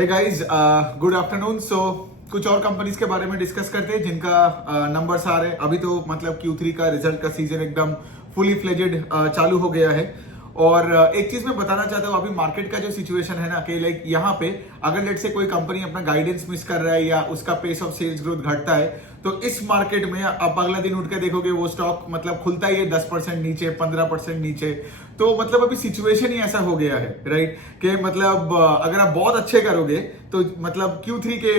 हे guys, good afternoon. So कुछ और companies के बारे में डिस्कस करते हैं जिनका नंबर्स आ रहे हैं। अभी तो मतलब Q3 का रिजल्ट का सीजन एकदम फुली फ्लेजेड चालू हो गया है। और एक चीज मैं बताना चाहता हूँ, अभी मार्केट का जो सिचुएशन है ना कि लाइक यहाँ पे अगर लेट से कोई कंपनी अपना गाइडेंस मिस कर रहा है या उसका पेस ऑफ सेल्स ग्रोथ घटता है, तो इस मार्केट में आप अगला दिन उठ के देखोगे वो स्टॉक मतलब खुलता ही है 10% नीचे, 15% नीचे। तो मतलब अभी सिचुएशन ही ऐसा हो गया है, राइट, कि मतलब अगर आप बहुत अच्छे करोगे तो मतलब Q3 के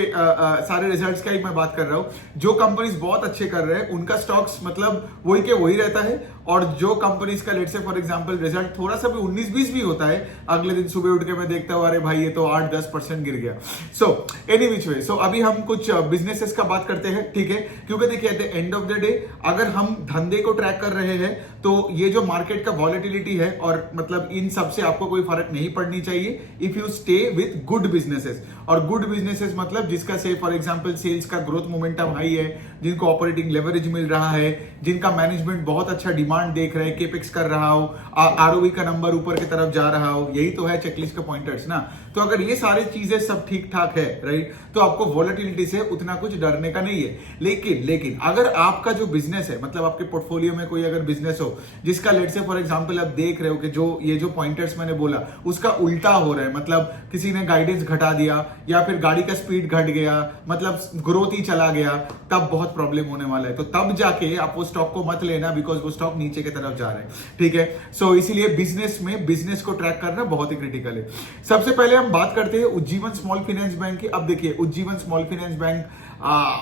सारे रिजल्ट्स का ही मैं बात कर रहा हूं। जो कंपनीज बहुत अच्छे कर रहे हैं उनका स्टॉक्स मतलब वही के वही रहता है, और जो कंपनीज का लेट से फॉर एग्जांपल रिजल्ट थोड़ा सा भी 19-20 भी होता है, अगले दिन सुबह उठ के मैं देखता हूँ अरे भाई ये तो 8-10% गिर गया। सो एनी विच वे, सो अभी हम कुछ बिजनेसेस का बात करते हैं, ठीक है। क्योंकि देखिए at the end of the day अगर हम धंधे को ट्रैक कर रहे हैं तो ये जो मार्केट का वॉलेटिलिटी है और मतलब इन सब से आपको कोई फर्क नहीं पड़नी चाहिए if you stay with good businesses. और गुड बिजनेसेस मतलब जिसका से फॉर एग्जांपल सेल्स का ग्रोथ मोमेंटम हाई है, जिनको ऑपरेटिंग लेवरेज मिल रहा है, जिनका मैनेजमेंट बहुत अच्छा डिमांड देख रहा है, केपेक्स कर रहा हो, आरओवी का नंबर ऊपर की तरफ जा रहा हो, यही तो है चेकलिस्ट के पॉइंटर्स ना। तो अगर ये सारी चीजें सब ठीक ठाक है, राइट, तो आपको वॉलेटिलिटी से उतना कुछ डरने का नहीं है। लेकिन अगर आपका जो बिजनेस है मतलब आपके पोर्टफोलियो में कोई अगर बिजनेस हो जिसका लेट से फॉर एग्जांपल आप देख रहे हो कि जो पॉइंटर्स मैंने बोला उसका उल्टा हो रहा है, मतलब किसी ने गाइडेंस घटा दिया या फिर गाड़ी का स्पीड घट गया, मतलब ग्रोथ ही चला गया, तब बहुत प्रॉब्लम होने वाला है। तो तब जाके आप वो स्टॉक को मत लेना, बिकॉज वो स्टॉक नीचे की तरफ जा रहा है, ठीक है। सो इसीलिए बिजनेस में बिजनेस को ट्रैक करना बहुत ही क्रिटिकल है। सबसे पहले हम बात करते हैं उज्जीवन स्मॉल फाइनेंस बैंक की। अब देखिए उज्जीवन स्मॉल फाइनेंस बैंक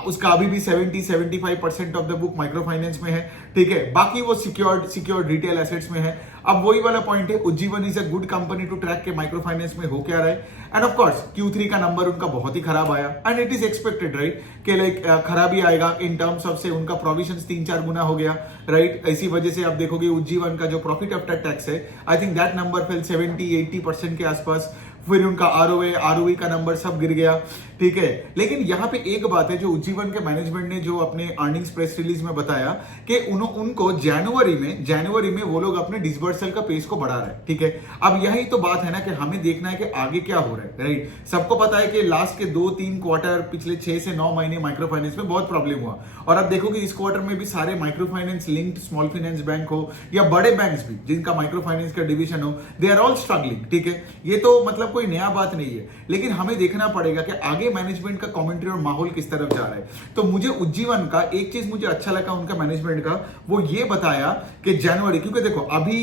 उसका अभी भी 70-75% of the book micro finance में है, ठीक है। बाकी वो सिक्योर्ड रिटेल एसेट्स में है। अब वही वाला पॉइंट है, Ujjivan is a good company to track के माइक्रो फाइनेंस में हो क्या रहा है। एंड ऑफ कोर्स Q3 का नंबर उनका बहुत ही खराब आया and it is expected, right, कि लाइक खराब ही आएगा इन टर्म्स ऑफ से उनका प्रोविजन 3-4 गुना हो गया, राइट। इसी वजह से आप देखोगे उज्जीवन का जो प्रॉफिट आफ्टर टैक्स है, I think that number fail 70-80% के आसपास। फिर उनका आरओई का नंबर सब गिर गया, ठीक है। लेकिन यहां पे एक बात है जो उज्जीवन के मैनेजमेंट ने जो अपने अर्निंग्स प्रेस रिलीज में बताया कि उनको जनवरी में वो लोग अपने डिसबर्सल का पेस को बढ़ा रहे हैं, ठीक है। अब यही तो बात है ना कि हमें देखना है कि आगे क्या हो रहा है, राइट। सबको पता है कि लास्ट के 2-3 क्वार्टर पिछले 6 से 9 महीने माइक्रो फाइनेंस में बहुत प्रॉब्लम हुआ, और अब देखो कि इस क्वार्टर में भी सारे micro finance linked small finance bank हो या बड़े बैंक्स भी जिनका माइक्रो फाइनेंस का डिवीजन हो, दे आर ऑल स्ट्रगलिंग, ठीक है। ये तो मतलब कोई नया बात नहीं है, लेकिन हमें देखना पड़ेगा कि आगे मैनेजमेंट का कमेंट्री और माहौल किस तरफ जा रहा है। तो मुझे उज्जीवन का एक चीज मुझे अच्छा लगा उनका मैनेजमेंट का, वो ये बताया कि जनवरी, क्योंकि देखो अभी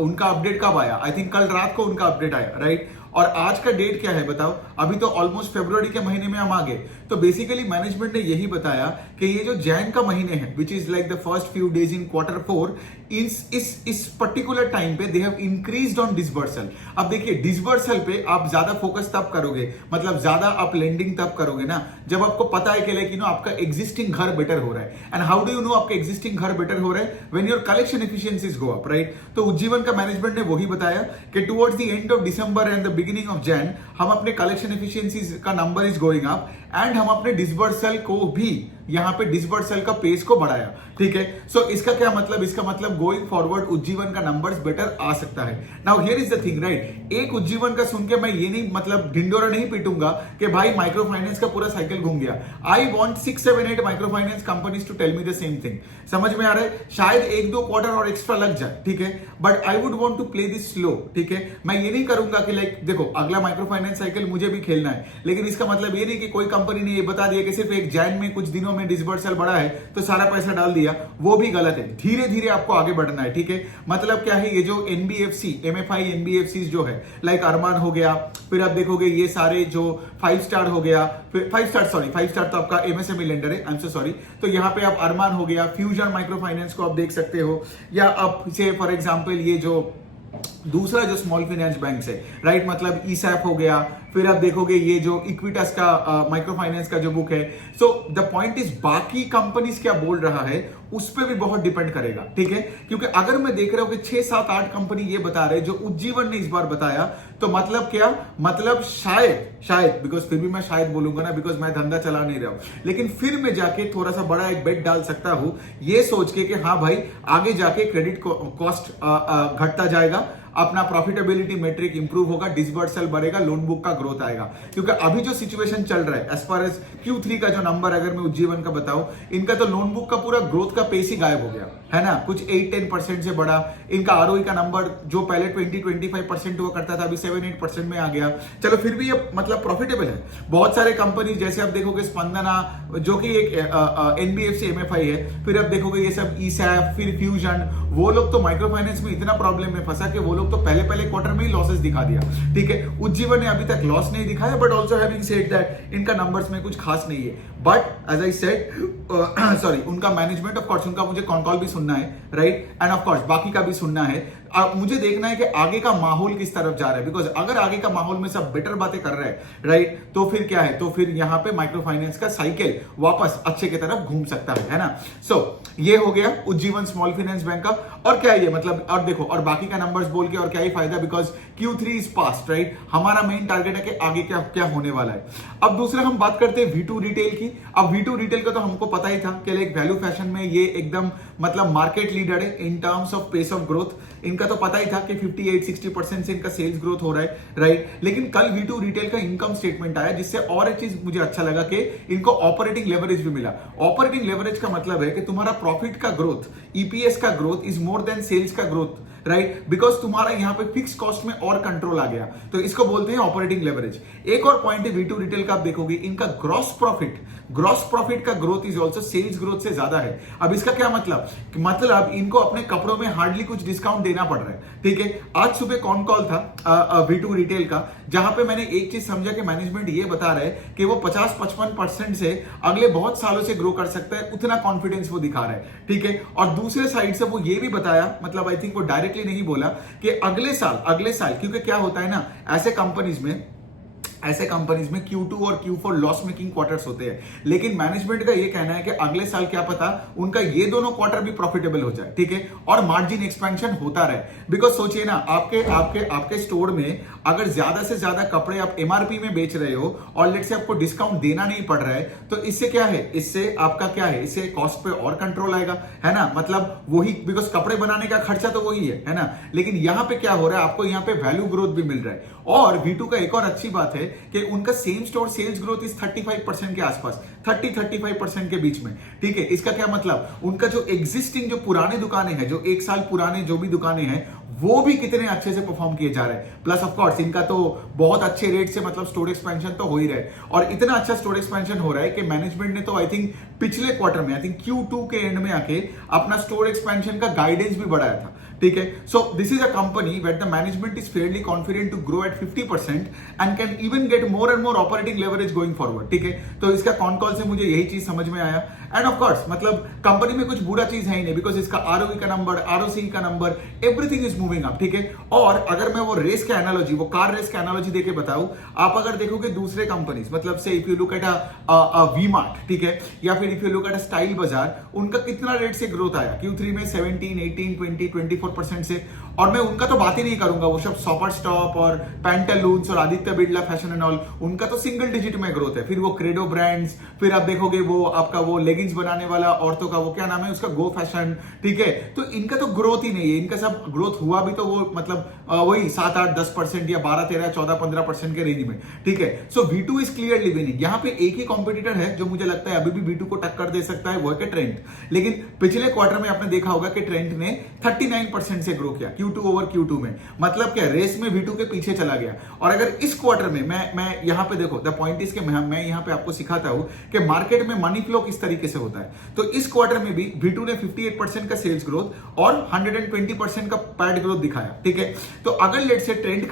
उनका अपडेट कब आया, आई थिंक कल रात को उनका अपडेट आया, राइट। और आज का डेट क्या है बताओ, अभी तो ऑलमोस्ट फरवरी के महीने में हम आ गए। तो बेसिकली मैनेजमेंट ने यही बताया कि ये जो जैन का महीने है which is like the first few days in Q4, इस पर्टिकुलर टाइम पे they have increased on disbursal. अब देखिए डिसबर्सल पे आप ज्यादा फोकस तब करोगे, मतलब ज्यादा आप लेंडिंग तब करोगे ना जब आपको पता है कि लाइक यू नो आपका एग्जिस्टिंग घर बेटर हो रहा है। And how do you know आपका एग्जिस्टिंग घर बेटर हो रहा है? When your collection efficiencies go up, right. तो उज्जीवन का मैनेजमेंट ने वही बताया कि towards the end of December and the beginning of Jain हम अपने कलेक्शन एफिशिएंसीज का number is going up and हम अपने डिसबर्सल को भी यहां पे डिसबर्सल का पेस को बढ़ाया, ठीक है। सो इसका क्या मतलब, इसका मतलब गोइंग फॉरवर्ड उज्जीवन का नंबर्स बेटर आ सकता है। Now here is the thing, right, एक उज्जीवन का सुन के मैं ये नहीं मतलब ढिंडोरा नहीं पीटूंगा कि भाई माइक्रो फाइनेंस का पूरा साइकिल घूम गया। I want 6-7-8 micro finance companies to tell me the same thing. समझ में आ रहा है? शायद 1-2 क्वार्टर और एक्स्ट्रा लग जाए, ठीक है, but I would want to play this slow, ठीक है। मैं ये नहीं करूंगा कि लाइक देखो अगला माइक्रो फाइनेंस साइकिल मुझे भी खेलना है, लेकिन इसका मतलब ये नहीं कि कोई कंपनी ने ये बता दिया कि सिर्फ एक जैन में कुछ दिनों में डिसबर्सल बढ़ा है तो सारा पैसा डाल दिया, वो भी गलत है। धीरे धीरे आपको आगे बढ़ना है, ठीक है। मतलब क्या है, ये जो एनबीएफसी MFI एनबीएफसी जो है लाइक अरमान हो गया, फिर आप देखोगे ये सारे जो 5 स्टार हो गया, फिर 5 स्टार तो आपका एमएसएमई लेंडर है, आई एम सो सॉरी। तो यहां पे आप अरमान हो गया, फ्यूजन माइक्रो फाइनेंस को आप देख सकते हो, या आप से फॉर एग्जांपल ये जो दूसरा जो स्मॉल फाइनेंस बैंक है, राइट, मतलब ईसैप हो गया, फिर आप देखोगे ये जो इक्विटास का माइक्रो फाइनेंस का जो बुक है। सो द पॉइंट इज बाकी कंपनीज क्या बोल रहा है उस पर भी बहुत डिपेंड करेगा, ठीक है। क्योंकि अगर मैं देख रहा हूं कि 6-7-8 कंपनी ये बता रहे जो उज्जीवन ने इस बार बताया, तो मतलब क्या, मतलब शायद बिकॉज फिर भी मैं शायद बोलूंगा ना, बिकॉज मैं धंधा चला नहीं रहा हूं, लेकिन फिर मैं जाके थोड़ा सा बड़ा एक बेट डाल सकता हूं ये सोच के कि हाँ भाई आगे जाके क्रेडिट कॉस्ट घटता जाएगा, अपना प्रॉफिटेबिलिटी मेट्रिक इंप्रूव होगा, डिसबर्सल बढ़ेगा, लोन बुक का ग्रोथ आएगा। क्योंकि अभी जो सिचुएशन चल रहा है एज फार एज Q3 का जो नंबर अगर मैं उज्जीवन का बताऊं, इनका तो लोन बुक का पूरा ग्रोथ का पेस ही गायब हो गया है ना, कुछ 8-10% से बढ़ा। इनका ROE का नंबर जो पहले 20-25% हुआ करता था अभी 7-8% में आ गया। चलो फिर भी ये मतलब प्रॉफिटेबल है। बहुत सारे कंपनी जैसे आप देखोगे स्पंदना जो कि एक NBFC MFI है, फिर आप देखोगे ये सब ESAP, फिर फ्यूजन, वो लोग तो माइक्रो फाइनेंस में इतना प्रॉब्लम में फंसा कि वो लोग तो पहले क्वार्टर में ही लॉसेस दिखा दिया। ठीक है, उज्जीवन ने अभी तक लॉस नहीं दिखाया, but also having said that इनका नंबर्स में कुछ खास नहीं है। But as I said sorry, उनका मैनेजमेंट ऑफ कोर्स, उनका मुझे कॉन कॉल भी सुनना है, राइट, एंड ऑफ कोर्स बाकी का भी सुनना है। मुझे देखना है कि आगे का माहौल किस तरफ जा रहा है, बिकॉज अगर आगे का माहौल में सब बेटर बातें कर रहे हैं, राइट, तो फिर क्या है, तो फिर यहाँ पे माइक्रो फाइनेंस का साइकिल वापस अच्छे की तरफ घूम सकता है ना। सो ये हो गया उज्जीवन स्मॉल फाइनेंस बैंक का। और क्या ये मतलब, और देखो, और बाकी का नंबर्स बोल के और क्या ही फायदा, because Q3 is past, right. हमारा मेन टारगेट है कि आगे क्या क्या होने वाला है। अब दूसरा हम बात करते हैं V2 रिटेल की। अब V2 रिटेल का तो हमको पता ही था कि लाइक वैल्यू फैशन में ये एकदम मतलब मार्केट लीडर है in terms of pace of growth. इनका तो पता ही था कि 58-60% से इनका सेल्स ग्रोथ हो रहा है, राइट। लेकिन कल V2 रिटेल का इनकम स्टेटमेंट आया, जिससे और एक चीज मुझे अच्छा लगा कि इनको ऑपरेटिंग लेवरेज भी मिला। ऑपरेटिंग लेवरेज का मतलब है कि तुम्हारा प्रॉफिट का ग्रोथ, EPS का growth is more than sales का ग्रोथ, राइट, बिकॉज तुम्हारा यहां पे फिक्स कॉस्ट में और कंट्रोल आ गया, तो इसको बोलते हैं ऑपरेटिंग लेवरेज। एक और पॉइंट है V2 रिटेल का, आप देखोगे इनका ग्रॉस प्रॉफिट का growth is also sales growth से ज्यादा है। अब इसका क्या मतलब इनको अपने कपड़ों में हार्डली कुछ डिस्काउंट देना पड़ रहा है। ठीक है, आज सुबह कॉन कॉल था V2 रिटेल का, जहां पे मैंने एक चीज समझा कि मैनेजमेंट ये बता रहा है कि वो 50-55% से अगले बहुत सालों से ग्रो कर सकता है, उतना कॉन्फिडेंस वो दिखा रहा है। ठीक है, और दूसरे साइड से वो ये भी बताया, मतलब आई थिंक वो डायरेक्टली नहीं बोला कि अगले साल, क्योंकि क्या होता है ना, ऐसे कंपनीज में Q2 और Q4 लॉस मेकिंग क्वार्टर्स होते हैं, लेकिन मैनेजमेंट का ये कहना है कि अगले साल क्या पता उनका ये दोनों क्वार्टर भी प्रॉफिटेबल हो जाए, ठीक है, और मार्जिन एक्सपेंशन होता रहे। बिकॉज सोचिए ना, आपके स्टोर में अगर ज्यादा से ज्यादा कपड़े आप MRP में बेच रहे हो और लेट से आपको डिस्काउंट देना नहीं पड़ रहा है, तो इससे क्या है, इससे आपका क्या है, इससे कॉस्ट पे और कंट्रोल आएगा, है ना। मतलब वही, बिकॉज कपड़े बनाने का खर्चा तो वही है ना, लेकिन यहां पे क्या हो रहा है, आपको यहां पे वैल्यू ग्रोथ भी मिल रहा है। और V2 का एक और अच्छी बात है कि उनका सेम स्टोर सेल्स ग्रोथ इस 35% के आसपास, 30-35% के बीच में। ठीक है, इसका क्या मतलब, उनका जो एग्जिस्टिंग जो पुराने दुकानें हैं, जो 1 साल पुराने जो भी दुकानें हैं, वो भी कितने अच्छे से परफॉर्म किए जा रहे हैं। प्लस ऑफ कोर्स इनका तो बहुत अच्छे रेट से मतलब स्टोर एक्सपेंशन तो हो ही रहा है, और इतना अच्छा स्टोर एक्सपेंशन हो रहा है कि मैनेजमेंट ने तो आई थिंक पिछले क्वार्टर में, आई थिंक Q2 के एंड में आके अपना स्टोर एक्सपेंशन का गाइडेंस भी बढ़ाया था। ठीक है, so this is a company where the management is fairly confident to grow at 50% and can even get more and more operating leverage going forward. ठीक है, तो इसका कॉन कॉल से मुझे यही चीज समझ में आया। एंड ऑफ कोर्स मतलब कंपनी में कुछ बुरा चीज है ही नहीं, बिकॉज इसका ROE का नंबर, ROCE का number, everything is moving up. ठीक है, और अगर मैं वो रेस के एनालॉजी, वो कार रेस के एनालॉजी देके बताऊं, आप अगर देखोगे दूसरे कंपनीज, मतलब से if you look at V-Mart, ठीक है, या फिर if you look at style बाजार, उनका कितना रेट से ग्रोथ आया Q3 में, 17, 18, 20, 24% से। और मैं उनका तो बात ही नहीं करूंगा, वो सब शॉपर स्टॉप और पैंटालून्स और Aditya Birla fashion and all, उनका तो सिंगल डिजिट में ग्रोथ है। फिर वो क्रेडो ब्रांड्स, फिर आप देखोगे वो आपका वो लेगिंग्स बनाने वाला औरतों का, वो क्या नाम है उसका, गो फैशन। ठीक है, तो इनका तो ग्रोथ ही नहीं है, इनका सब ग्रोथ हुआ भी तो वो मतलब वही 7-8-10% या 12-13-14-15% के रेंज में। ठीक है, सो V2 इज क्लियरली विनिंग। यहाँ पे एक ही कॉम्पिटिटर है जो मुझे लगता है अभी भी V2 को टक्कर दे सकता है, वो है ट्रेंट। लेकिन पिछले क्वार्टर में आपने देखा होगा कि ट्रेंट ने 39% से ग्रो किया Q2 ओवर Q2 में, मतलब क्या, रेस में V2 के पीछे चला गया। और अगर इस क्वार्टर में मैं यहाँ पे देखो, द पॉइंट इज कि मैं यहाँ पे आपको सिखाता हूं कि मार्केट में मनी फ्लो किस तरीके से होता है। तो इस क्वार्टर में भी V2 ने 58% का सेल्स ग्रोथ और 120% का पैड ग्रोथ दिखाया। ठीक है, तो अगर लेट से ट्रेंड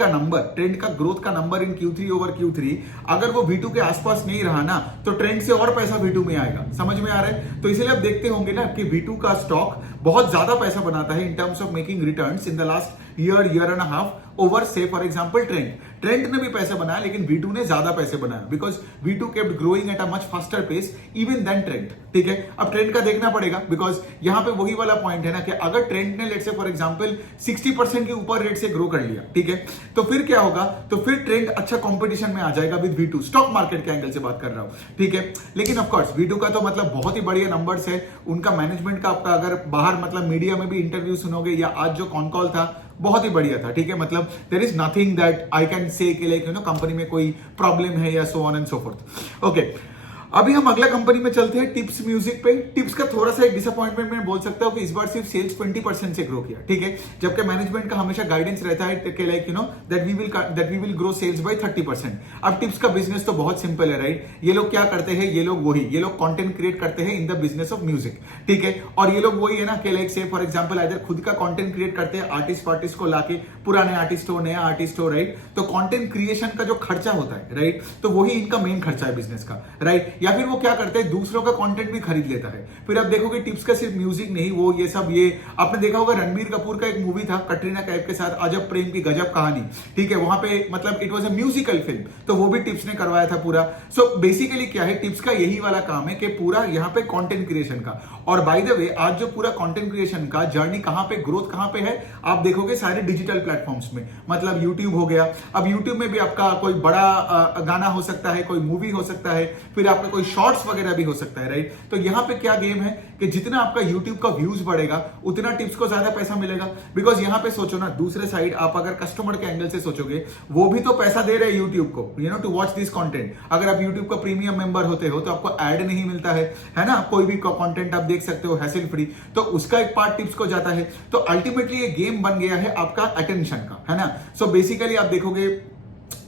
का ग्रोथ का number in Q3 over Q3 अगर वो V2 के आसपास नहीं रहा ना, तो ट्रेंड से और पैसा V2 में आएगा। समझ में आ रहा है? तो इसलिए आप देखते होंगे ना कि V2 का स्टॉक बहुत ज्यादा पैसा बनाता है in terms of making returns in the last year and half over से फॉर एग्जांपल ट्रेंड ने भी पैसे बनाया, लेकिन V2 ने ज्यादा पैसे बनाया, because V2 kept growing at a much faster pace even than trend. ठीक है, अब ट्रेंड का देखना पड़ेगा, बिकॉज यहां पे वही वाला पॉइंट है ना कि अगर ट्रेंड ने लेट से फॉर एग्जांपल 60% के ऊपर रेट से ग्रो कर लिया, ठीक है, तो फिर क्या होगा, तो फिर ट्रेंड अच्छा कंपटीशन में आ जाएगा विद V2, स्टॉक मार्केट के एंगल से बात कर रहा हूं। ठीक है, लेकिन ऑफकोर्स V2 का तो मतलब बहुत ही बढ़िया नंबर्स है उनका। मैनेजमेंट का आपका अगर बाहर मतलब मीडिया में भी इंटरव्यू सुनोगे या आज जो कॉन कॉल था बहुत ही बढ़िया था, ठीक है। मतलब there is nothing that I can say कि लाइक कंपनी में कोई प्रॉब्लम है या so on and so forth. Okay, अभी हम अगला कंपनी में चलते हैं, टिप्स म्यूजिक पे। टिप्स का थोड़ा सा एक डिसअपॉइंटमेंट मैं बोल सकता हूँ कि इस बार सिर्फ सेल्स 20% से ग्रो किया, ठीक है, जबकि मैनेजमेंट का हमेशा गाइडेंस रहता है कि like that we will grow sales by 30%। अब टिप्स का बिजनेस तो बहुत सिंपल है, राइट। ये लोग क्या करते हैं, ये लोग कंटेंट क्रिएट करते हैं in the business of music, ठीक है। और ये लोग वही है ना कि लाइक से फॉर एग्जांपल इधर खुद का कंटेंट क्रिएट करते हैं, आर्टिस्ट को लाके, पुराने आर्टिस्ट हो, नया आर्टिस्ट हो, राइट। तो कंटेंट क्रिएशन का जो खर्चा होता है, राइट, तो वही इनका मेन खर्चा है बिजनेस का, राइट। या फिर वो क्या करते हैं, दूसरों का कंटेंट भी खरीद लेता है। फिर आप देखोगे टिप्स का सिर्फ म्यूजिक नहीं, वो ये सब, ये आपने देखा होगा रणबीर कपूर का एक मूवी था कटरीना कैफ के साथ, अजब प्रेम की गजब कहानी, ठीक है। वहां पे मतलब it was a musical film, तो वो भी टिप्स ने करवाया था पूरा। सो बेसिकली क्या है, टिप्स का यही वाला काम है कि पूरा यहाँ पे कंटेंट क्रिएशन का। और बाय द वे आज जो पूरा कंटेंट क्रिएशन का जर्नी कहां पे, ग्रोथ कहां पे है, आप देखोगे सारे डिजिटल प्लेटफॉर्म्स में। मतलब यूट्यूब हो गया, अब यूट्यूब में भी आपका कोई बड़ा गाना हो सकता है, कोई मूवी हो सकता है, फिर आपका कोई शॉर्ट्स वगैरह भी हो सकता है, राइट। तो यहाँ पे क्या गेम है कि जितना आपका यूट्यूब का व्यूज बढ़ेगा उतना टिप्स को ज्यादा पैसा मिलेगा। बिकॉज यहाँ पे सोचो ना, दूसरे साइड आप अगर कस्टमर के एंगल से सोचोगे, वो भी तो पैसा दे रहे हैं यूट्यूब को, टू वॉच दिस कंटेंट। अगर आप यूट्यूब का प्रीमियम मेंबर होते हो तो आपको ऐड नहीं मिलता है ना, कोई भी कंटेंट आप देख सकते हो हैसल फ्री, तो उसका एक पार्ट टिप्स को जाता है। तो अल्टीमेटली ये गेम बन गया है आपका अटेंशन का, है ना। सो बेसिकली आप देखोगे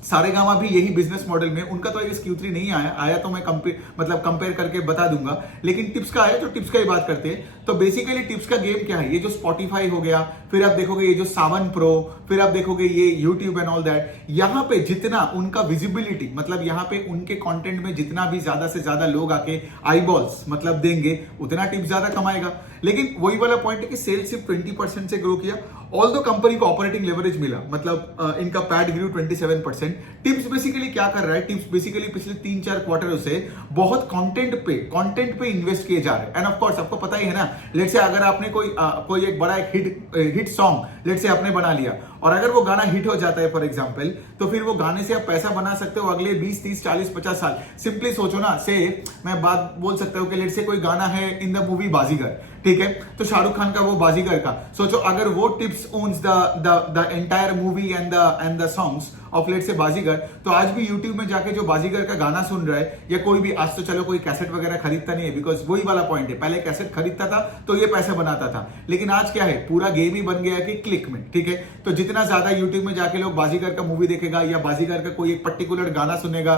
सारेगामा भी यही बिजनेस मॉडल में, उनका तो इस Q3 नहीं आया तो मैं कंपेयर करके बता दूंगा, लेकिन टिप्स का आया तो टिप्स का ही बात करते हैं। तो बेसिकली टिप्स का गेम क्या है, ये जो स्पॉटिफाई हो गया, फिर आप देखोगे ये जो सावन प्रो, फिर आप देखोगे ये यूट्यूब एंड ऑल दैट, यहाँ पे जितना उनका विजिबिलिटी, मतलब यहाँ पे उनके कंटेंट में जितना भी ज्यादा से ज्यादा लोग आके आईबॉल्स मतलब देंगे, उतना टिप्स ज्यादा कमाएगा। लेकिन वही वाला पॉइंट है कि सेल्स सिर्फ 20% से ग्रो किया, ऑल दो कंपनी को ऑपरेटिंग लेवरेज मिला, मतलब इनका पैट ग्रू 27%। टिप्स बेसिकली क्या कर रहा है, टिप्स बेसिकली पिछले 3-4 क्वार्टर से बहुत कंटेंट पे इन्वेस्ट किए जा रहे हैं। एंड ऑफ कोर्स आपको पता ही है ना, लेट्स से अगर आपने कोई एक बड़ा हिट सॉन्ग लेट्स से आपने बना लिया, और अगर वो गाना हिट हो जाता है फॉर एग्जांपल, तो फिर वो गाने से आप पैसा बना सकते हो अगले 20, 30, 40, 50 साल। सिंपली सोचो ना, से मैं बात बोल सकता हूँ कि लेट्स से कोई गाना है इन द मूवी बाजीगर, ठीक है, तो शाहरुख खान का वो बाजीगर का, सोचो अगर वो Tips owns the entire movie and the songs of let's say Baazigar, तो आज भी यूट्यूब में जाके जो बाजीगर का गाना सुन रहा है, या कोई भी, आज तो चलो कोई कैसेट वगैरह खरीदता नहीं है, बिकॉज वही वाला पॉइंट है, पहले कैसेट खरीदता था तो ये पैसा बनाता था, लेकिन आज क्या है, पूरा गेम ही बन गया कि क्लिक में, ठीक है। तो जितना ज्यादा यूट्यूब में जाके लोग बाजीगर का मूवी देखेगा या बाजीगर का कोई एक पर्टिकुलर गाना सुनेगा,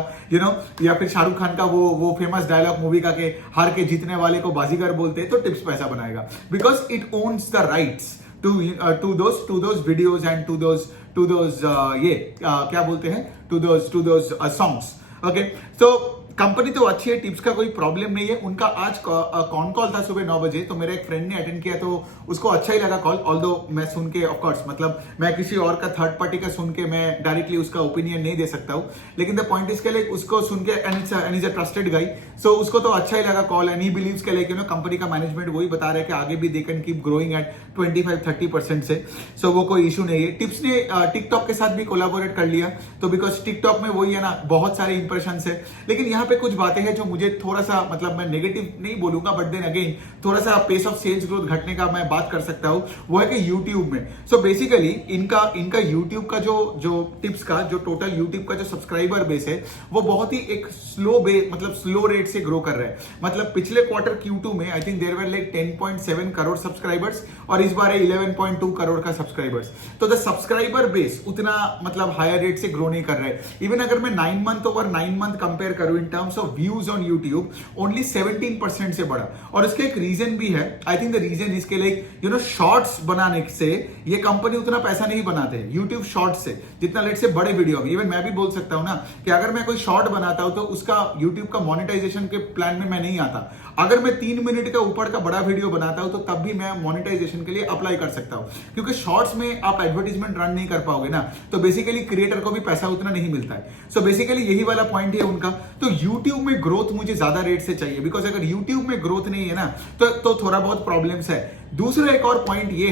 या फिर शाहरुख खान का वो फेमस डायलॉग मूवी का के हार के जीतने वाले को बाजीगर बोलते हैं, तो टिप्स पैसा बनाएगा, because it owns the rights to those videos and to those क्या बोलते हैं, to those songs. Okay, so company तो अच्छी है, टिप्स का कोई प्रॉब्लम नहीं है। उनका आज कॉन कॉल था सुबह 9 बजे, तो मेरे एक फ्रेंड ने अटेंड किया, तो उसको अच्छा ही लगा कॉल, ऑल्दो मैं सुन के ऑफ कोर्स, मतलब मैं किसी और का थर्ड पार्टी का सुन के मैं डायरेक्टली उसका ओपिनियन नहीं दे सकता हूँ, लेकिन द पॉइंट इसके लिए उसको सुन के, एंड इज अ ट्रस्टेड गाई, सो उसको तो अच्छा ही लगा कॉल, एंड ही बिलीव्स के लिए कंपनी का मैनेजमेंट वही बता रहे हैं कि आगे भी they can keep growing at 25-30% से, सो वो कोई इशू नहीं है। टिप्स ने टिकटॉक के साथ भी कोलैबोरेट कर लिया, तो बिकॉज टिकटॉक में वही है ना, बहुत सारे इंप्रेशन है, लेकिन यहाँ पे कुछ बातें हैं जो मुझे थोड़ा सा, मतलब मैं नेगेटिव नहीं बोलूंगा, बट देन अगेन थोड़ा सा पेस ऑफ सेल्स ग्रोथ घटने का मैं बात कर सकता हूं, वो है कि यूट्यूब में। सो बेसिकली इनका यूट्यूब का जो टिप्स का जो टोटल यूट्यूब का जो सब्सक्राइबर बेस है, वो बहुत ही एक मतलब स्लो रेट से ग्रो कर रहा है। मतलब पिछले क्वार्टर Q2 में I think there were like 10.7 crore subscribers, और इस बार है 11.2 करोड़ का सब्सक्राइबर्स। तो द सब्सक्राइबर बेस उतना मतलब हायर रेट से ग्रो नहीं कर रहा है। इवन अगर मैं 9 मंथ ओवर 9 मंथ कंपेयर करूं इन terms of views on YouTube, only 17% से बढ़ा। और इसका एक रीजन भी है, आई थिंक द रीजन इसके लाइक शॉर्ट्स बनाने से ये कंपनी उतना पैसा नहीं बनाते हैं यूट्यूब शॉर्ट्स से, जितना लेट से बड़े वीडियो में। इवन मैं भी बोल सकता हूं ना कि अगर मैं कोई शॉर्ट बनाता हूं तो उसका यूट्यूब का मोनेटाइजेशन के प्लान में मैं नहीं आता। अगर मैं 3 मिनट का ऊपर का बड़ा वीडियो बनाता हूं तो तब भी मैं मोनेटाइजेशन के लिए अप्लाई कर सकता हूं, क्योंकि शॉर्ट्स में आप एडवर्टाइजमेंट रन नहीं कर पाओगे ना, तो बेसिकली क्रिएटर को भी पैसा उतना नहीं मिलता है। सो बेसिकली यही वाला पॉइंट है उनका। तो यूट्यूब में ग्रोथ मुझे ज्यादा रेट से चाहिए, बिकॉज अगर यूट्यूब में ग्रोथ नहीं है ना तो थोड़ा बहुत प्रॉब्लम्स है। दूसरा एक और पॉइंट ये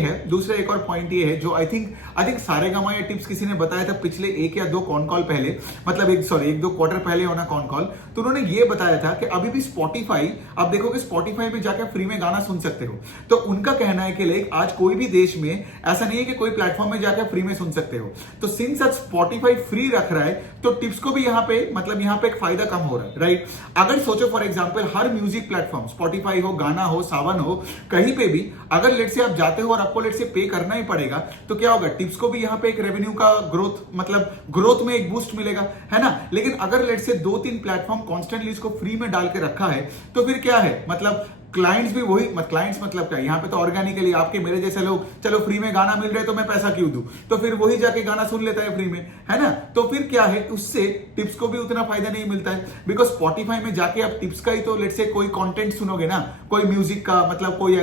है जो आई थिंक सारेगामा या टिप्स किसी ने बताया था पिछले 1 या 2 कॉन कॉल पहले, मतलब 1-2 क्वार्टर पहले होना कॉन कॉल, तो उन्होंने ये बताया था कि अभी भी स्पॉटिफाई, आप देखोगे स्पॉटिफाई में जाकर फ्री में गाना सुन सकते हो। तो उनका कहना है कि लाइक आज कोई भी देश में ऐसा नहीं है कि कोई प्लेटफॉर्म में जाकर फ्री में सुन सकते हो। तो सिंस आज स्पॉटिफाई फ्री रख रहा है तो टिप्स को भी यहाँ पे मतलब यहाँ पे एक फायदा कम हो रहा है, राइट। अगर सोचो for example her music platform, Spotify हो, गाना हो, सावन हो, कहीं पे भी अगर लेट से आप जाते हो और आपको लेट से पे करना ही पड़ेगा तो क्या होगा, टिप्स को भी यहाँ पे एक रेवेन्यू का ग्रोथ, मतलब ग्रोथ में एक बूस्ट मिलेगा, है ना। लेकिन अगर लेट से 2-3 प्लेटफॉर्म कॉन्स्टेंटली इसको फ्री में डाल के रखा है तो फिर क्या है, मतलब क्लाइंट्स भी वही, क्लाइंट्स मतलब क्या, यहाँ पे तो ऑर्गेनिकली आपके मेरे जैसे लोग, चलो फ्री में गाना मिल रहा है तो मैं पैसा क्यों दूं, तो फिर वही जाके गाना सुन लेता है फ्री में, है ना। तो फिर क्या है, उससे टिप्स को भी उतना फायदा नहीं मिलता है, बिकॉज स्पॉटिफाई में जाके आप टिप्स का ही तो लेट से कोई कंटेंट सुनोगे ना, कोई म्यूजिक का, मतलब कोई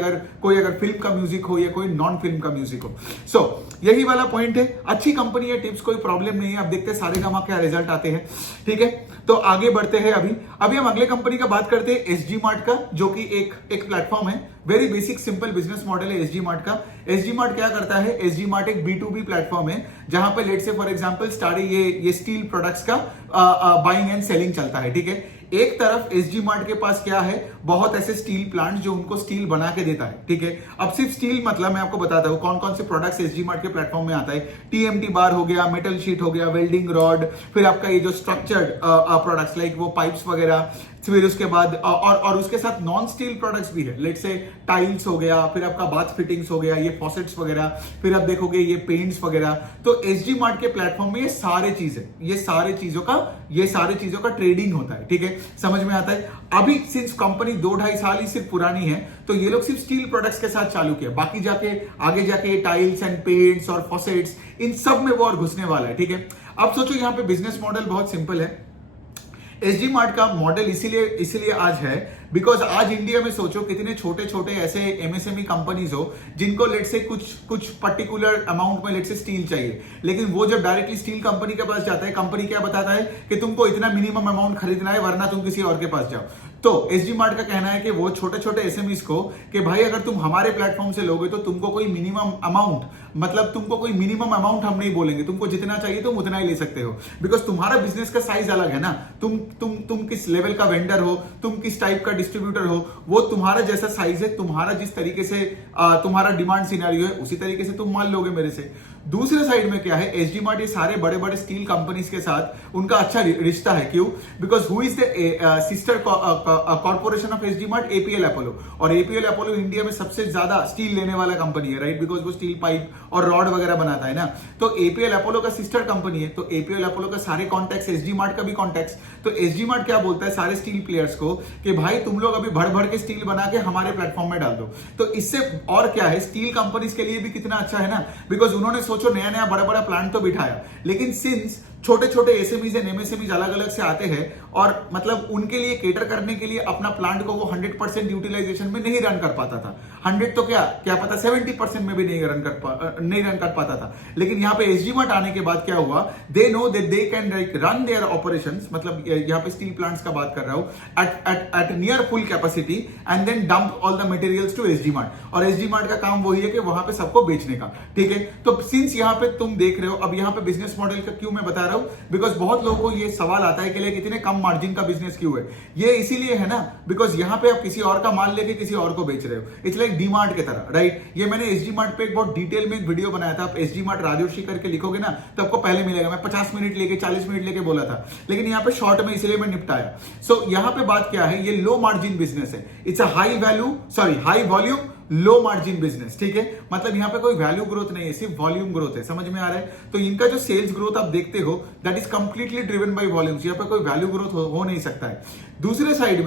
अगर फिल्म का म्यूजिक हो या कोई नॉन फिल्म का म्यूजिक हो। सो यही वाला पॉइंट है, अच्छी कंपनी है टिप्स, कोई प्रॉब्लम नहीं है। अब देखते हैं सारेगामा क्या रिजल्ट आते हैं, ठीक है। तो आगे बढ़ते हैं, अभी हम अगले कंपनी का बात करते हैं, एसजी मार्ट का, जो कि एक प्लेटफॉर्म है, very basic simple business model है एसजी मार्ट का। एसजी मार्ट क्या करता है, एसजी मार्ट एक B2B प्लेटफॉर्म है जहां पे लेट से फॉर एग्जांपल ये स्टील प्रोडक्ट्स का बाइंग एंड सेलिंग चलता है, ठीक है। एक तरफ एसजी मार्ट के पास क्या है, बहुत ऐसे स्टील प्लांट जो उनको स्टील बना के देता है, ठीक है। अब सिर्फ स्टील मतलब मैं आपको बताता हूं कौन कौन से प्रोडक्ट्स एसजी मार्ट के प्लेटफॉर्म में आता है। टीएमटी बार हो गया, मेटल शीट हो गया, वेल्डिंग रॉड, फिर आपका ये जो स्ट्रक्चर्ड प्रोडक्ट्स लाइक वो पाइप्स वगैरह, फिर उसके बाद और उसके साथ नॉन स्टील प्रोडक्ट्स भी है, लेट से टाइल्स हो गया, फिर आपका बाथ फिटिंग्स हो गया, ये फॉसेट्स वगैरह, फिर आप देखोगे ये पेंट्स वगैरह। तो एसजी मार्ट के प्लेटफॉर्म में ये सारे चीजों का ट्रेडिंग होता है, ठीक है, समझ में आता है। अभी सिंस कंपनी 2-2.5 साल ही सिर्फ पुरानी है तो ये लोग सिर्फ स्टील प्रोडक्ट्स के साथ चालू किया, बाकी आगे जाके टाइल्स एंड पेंट्स और फॉसेट्स इन सब में वो और घुसने वाला है, ठीक है। अब सोचो यहाँ पे बिजनेस मॉडल बहुत सिंपल है। एसजी मार्ट का मॉडल इसीलिए आज है बिकॉज आज इंडिया में सोचो कितने छोटे छोटे ऐसे एमएसएमई कंपनीज हो जिनको लेट से कुछ पर्टिकुलर अमाउंट में लेट से स्टील चाहिए, लेकिन वो जब डायरेक्टली स्टील कंपनी के पास जाता है, कंपनी क्या बताता है कि तुमको इतना मिनिमम अमाउंट खरीदना है वरना तुम किसी और के पास जाओ। तो एसजी मार्ट का कहना है कि वो छोटे छोटे एसएमईज को कि भाई अगर तुम हमारे प्लेटफॉर्म से लोगे तो तुमको कोई मिनिमम अमाउंट, मतलब तुमको कोई मिनिमम अमाउंट हम नहीं बोलेंगे, तुमको जितना चाहिए तुम उतना ही ले सकते हो, बिकॉज तुम्हारा बिजनेस का साइज अलग है ना। तुम किस लेवल का वेंडर हो, तुम किस टाइप का डिस्ट्रीब्यूटर हो, वो तुम्हारा जैसा साइज है, तुम्हारा जिस तरीके से तुम्हारा डिमांड सिनेरियो है उसी तरीके से तुम मान लोगे मेरे से। दूसरे साइड में क्या है, एसजी मार्ट ये सारे बड़े बड़े स्टील कंपनीज के साथ उनका अच्छा रिश्ता है। क्यों? Because who is the sister corporation of SG mart? APL Apollo. और एपीएल अपोलो इंडिया में सबसे ज्यादा स्टील लेने वाला कंपनी है, राइट, बिकॉज वो स्टील पाइप और रॉड वगैरह बनाता है ना। तो एपीएल अपोलो का सिस्टर कंपनी है, तो एपीएल अपोलो का सारे कॉन्टैक्ट्स, एसजी मार्ट का भी कॉन्टैक्ट्स। तो एसजी मार्ट क्या बोलता है सारे स्टील प्लेयर्स को कि भाई तुम लोग अभी भर भर के स्टील बना के हमारे प्लेटफॉर्म में डाल दो। तो इससे और क्या है, स्टील कंपनीज के लिए भी कितना अच्छा है ना, बिकॉज उन्होंने सोचो नया नया बड़ा बड़ा प्लांट तो बिठाया, लेकिन सिंस छोटे छोटे एसएमईज एंड एमएसएमईज अलग अलग से आते हैं और मतलब उनके लिए केटर करने के लिए अपना प्लांट को वो 100% यूटिलाइजेशन में नहीं रन कर पाता था। 100 तो क्या पता 70% में भी नहीं रन कर पाता था। लेकिन यहाँ पे एसजी मार्ट आने के बाद क्या हुआ, they know that they can run their operations, मतलब यहाँ पे स्टील प्लांट्स का बात कर रहा हूं, at near full capacity and then dump all the materials to SG Mart. और एसजी मार्ट का काम वही है कि वहां पे सबको बेचने का, ठीक है। तो सिंस यहाँ पे तुम देख रहे हो, अब यहाँ पे बिजनेस मॉडल का क्यों मैं बता रहा हूं, बिकॉज बहुत लोगों को ये सवाल आता है कि इतने कम मार्जिन का बिजनेस क्यों है। ये इसीलिए है ना बिकॉज यहाँ पे आप किसी और का माल लेके किसी और को बेच रहे हो, इट्स लाइक डी मार्ट के तरह, राइट। ये मैंने एसजी मार्ट पे एक बहुत डिटेल में एक वीडियो बनाया था, आप एसजी मार्ट राजोशी करके लिखोगे ना तो आपको पहले मिलेगा। मैं 50 मिनट लेके 40 मिनट लेके बोला था, लेकिन यहाँ पे शॉर्ट में इसलिए मैं निपटाया। सो यहाँ पे बात क्या है, ये लो मार्जिन बिजनेस है, it's a high volume low margin business, ठीक है। मतलब यहाँ पे कोई वैल्यू ग्रोथ नहीं है, सिर्फ वॉल्यूम ग्रोथ है, समझ में आ रहा है। तो इनका जो सेल्स ग्रोथ आप देखते हो that is completely driven by volumes, यहाँ पे कोई वैल्यू ग्रोथ हो नहीं सकता है। दूसरे साइड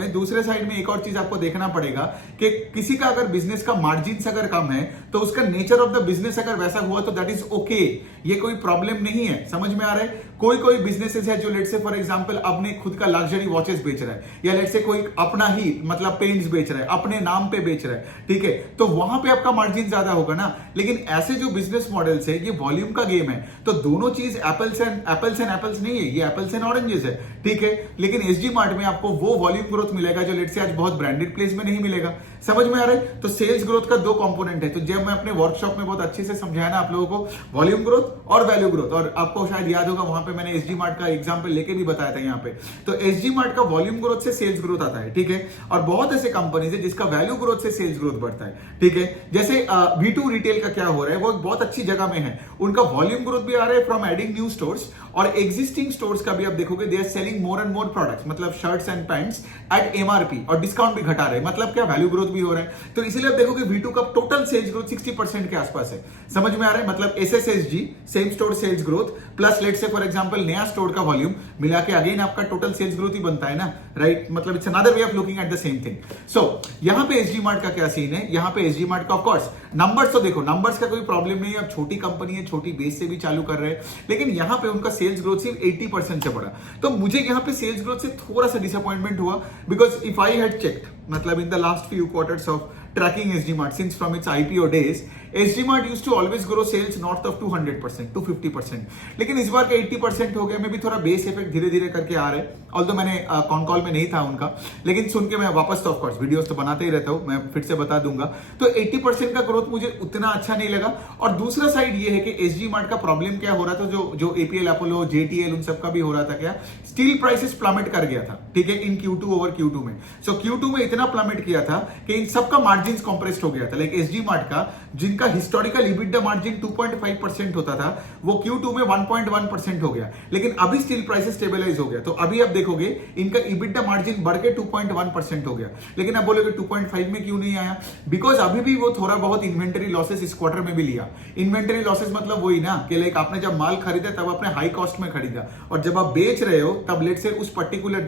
में एक और चीज आपको देखना पड़ेगा कि किसी का अगर बिजनेस का मार्जिन अगर कम है तो उसका नेचर ऑफ द बिजनेस अगर वैसा हुआ तो दैट इज ओके, ये कोई प्रॉब्लम नहीं है, समझ में आ रहा है। कोई बिजनेसेस है जो लेट से फॉर एग्जांपल अपने खुद का लग्जरी वॉचेस बेच रहा है, या लेट से कोई अपना ही मतलब पेंट्स बेच रहा है, अपने नाम पे बेच रहा है, ठीक है, तो वहां पे आपका मार्जिन ज्यादा होगा ना। लेकिन ऐसे जो बिजनेस मॉडल्स है ये वॉल्यूम का गेम है, तो दोनों चीज एप्पल्स एंड एप्पल्स नहीं है, ये एप्पल्स एंड ऑरेंजेस है, ठीक है। लेकिन एसजी मार्ट में आपको वो वॉल्यूम ग्रोथ मिलेगा जो लेट से आज बहुत ब्रांडेड प्लेस में नहीं मिलेगा। समझ में आ रहा है? तो सेल्स ग्रोथ का दो कंपोनेंट है। तो जब मैं अपने वर्कशॉप में बहुत अच्छे से समझाया ना आप लोगों को, वॉल्यूम ग्रोथ और वैल्यू ग्रोथ, और आपको शायद याद होगा वहां पे मैंने एसजी मार्ट का एग्जांपल लेके भी बताया था यहाँ पे। तो एसजी मार्ट का वॉल्यूम ग्रोथ से सेल्स ग्रोथ आता है, ठीक है। और बहुत ऐसे कंपनीज है जिसका वैल्यू ग्रोथ से सेल्स ग्रोथ बढ़ता है, ठीक है। जैसे V2 रिटेल का क्या हो रहा है, वो बहुत अच्छी जगह में है, उनका वॉल्यूम ग्रोथ भी आ रहा है फ्रॉम एडिंग न्यू स्टोर्स, और एग्जिस्टिंग स्टोर्स का भी आप देखोगे they are selling more and more products, मतलब shirts and pants at MRP, और डिस्काउंट भी घटा रहे हैं, मतलब क्या, वैल्यू ग्रोथ भी हो रहा है। तो इसीलिए आप देखोगे V2 का टोटल सेल्स ग्रोथ 60% के आसपास है। समझ में आ रहा है? मतलब SSSG same store sales growth plus let's say for example नया स्टोर का वॉल्यूम मिला के अगेन आपका टोटल सेल्स ग्रोथ ही बनता है ना, राइट? मतलब it's another way of looking at the same thing. So यहां पे एसजी मार्ट का क्या सीन है? यहां पे एसजी मार्ट का ऑफ कोर्स नंबर्स तो देखो, नंबर्स का कोई प्रॉब्लम नहीं है, अब छोटी कंपनी है, छोटी बेस से भी चालू कर रहे हैं, लेकिन यहां पे उनका सेल्स ग्रोथ सिर्फ 80% से बढ़ा। तो मुझे यहां पे सेल्स ग्रोथ से थोड़ा सा डिसअपॉइंटमेंट हुआ, because if I had checked, मतलब in the last few quarters of tracking SG Mart since from its IPO days, SG Mart used to always grow sales north of 200% to 50%, लेकिन इस बार का 80% हो गया। मैं भी थोड़ा बेस इफेक्ट धीरे धीरे करके आ रहे हैं, ऑल्दो मैंने कॉन कॉल में नहीं था उनका, लेकिन सुन के मैं वापस तो ऑफकोर्स वीडियोस तो बनाते ही रहता हूं, मैं फिर से बता दूंगा। तो 80% का ग्रोथ मुझे उतना अच्छा नहीं लगा। और दूसरा साइड ये है कि SG Mart का प्रॉब्लम क्या हो रहा था, जो APL अपोलो JTL उन सबका भी हो रहा था, क्या स्टील प्राइसेस प्लमेट कर गया था, ठीक है, इन Q2 ओवर Q2 में। सो Q2 में इतना प्लमेट किया था कि इन सबका मार्जिन कॉम्प्रेस्ड हो गया था। लाइक SG Mart का जिनका हिस्टोरिकल EBITDA मार्जिन 2.5% होता था, वो Q2 में 1.1% हो गया, लेकिन अभी स्टील प्राइसेस स्टेबलाइज हो गया। तो अभी आप देखोगे इनका EBITDA मार्जिन बढ़ के 2.1% हो गया। लेकिन आप बोलोगे 2.5 में क्यों नहीं आया? बिकॉज अभी भी वो थोड़ा बहुत इन्वेंटरी लॉसेस इस क्वार्टर में भी लिया। इन्वेंटरी लॉसेस मतलब वही ना कि लाइक आपने जब माल खरीदा तब आपने हाई कॉस्ट में खरीदा, और जब आप बेच रहे हो तब लेट से उस पर्टिकुलर,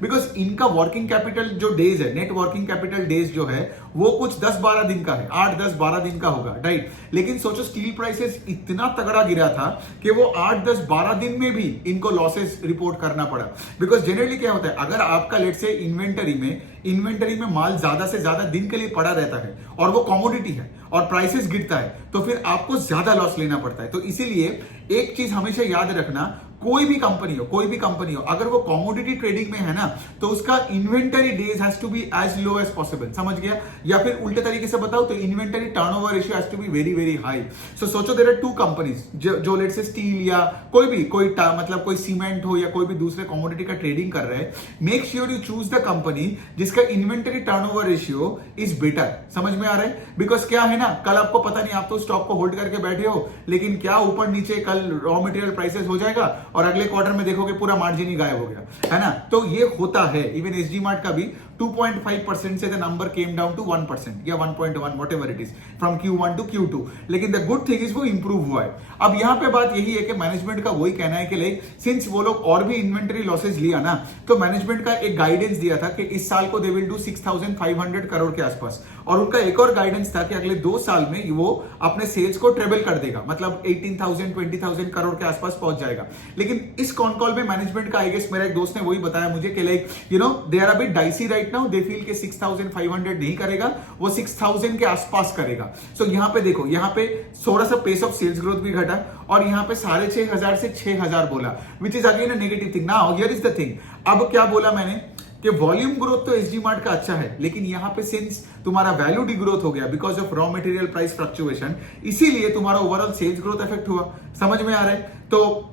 बिकॉज इनका वर्किंग कैपिटल जो डेज है, नेट वर्किंग कैपिटल डेज जो है, वो कुछ 10-12 दिन का है, 8-10-12 दिन का होगा, राइट? लेकिन सोचो स्टील प्राइसेस इतना तगड़ा गिरा था कि वो 8-10-12 दिन में भी इनको लॉसेस रिपोर्ट करना पड़ा। बिकॉज जनरली क्या होता है, अगर आपका लेट से इन्वेंटरी में माल ज्यादा से ज्यादा दिन के लिए पड़ा रहता है और वो कमोडिटी है और प्राइसेस गिरता है, तो फिर आपको ज्यादा लॉस लेना पड़ता है। तो इसीलिए एक चीज हमेशा याद रखना, कोई भी कंपनी हो, अगर वो कमोडिटी ट्रेडिंग में है ना, तो उसका inventory days has to be as low as possible, समझ गया? या फिर उल्टे तरीके से बताओ तो inventory turnover ratio has to be very very high. So सोचो देयर आर टू कंपनीज जो लेट से स्टील या मतलब कोई सीमेंट हो या कोई भी दूसरे कमोडिटी का ट्रेडिंग कर रहे हैं, make sure you choose the company जिसका inventory turnover ratio is better. समझ में आ रहा है? बिकॉज क्या है ना, कल आपको पता नहीं, आप तो स्टॉक को होल्ड करके बैठे हो, लेकिन क्या ऊपर नीचे कल रॉ मटेरियल प्राइसेस हो जाएगा और अगले क्वार्टर में देखोगे पूरा मार्जिन ही गायब हो गया, है ना? तो ये होता है। इवन SG Mart का भी 2.5% से the number came down to 1% या 1.1 whatever it is from Q1 to Q2, लेकिन द गुड थिंग इज वो इंप्रूव हुआ है। अब यहां पे बात यही है कि मैनेजमेंट का वही कहना है कि लाइक सिंस वो लोग और भी इन्वेंटरी लॉसेस लिया ना, तो मैनेजमेंट का एक गाइडेंस दिया था कि इस साल को दे विल डू 6,500 करोड़ के आसपास, और उनका एक और गाइडेंस था कि अगले 2 साल में वो अपने सेल्स को ट्रिपल कर देगा, मतलब 18,000 20,000 करोड़ के आसपास पहुंच जाएगा। लेकिन इस कॉन कॉल में मैनेजमेंट का आई गेस मेरा एक दोस्त ने वही बताया मुझे कि like they are a bit dicey right now, they feel के 6,500 नहीं करेगा, वो 6,000 के आसपास करेगा। सो यहां पे देखो, यहां पे थोड़ा सा पेस ऑफ सेल्स ग्रोथ भी घटा, और यहां पे 6,500 से 6,000 बोला, which is again a negative thing. Now here is the thing, अब क्या बोला मैंने कि वॉल्यूम ग्रोथ तो SG Mart का अच्छा है, लेकिन यहां पे सिंस तुम्हारा वैल्यू डिग्रोथ हो गया because of raw material price fluctuation, इसीलिए तुम्हारा ओवरऑल सेल्स ग्रोथ इफेक्ट हुआ। समझ में आ रहा है? तो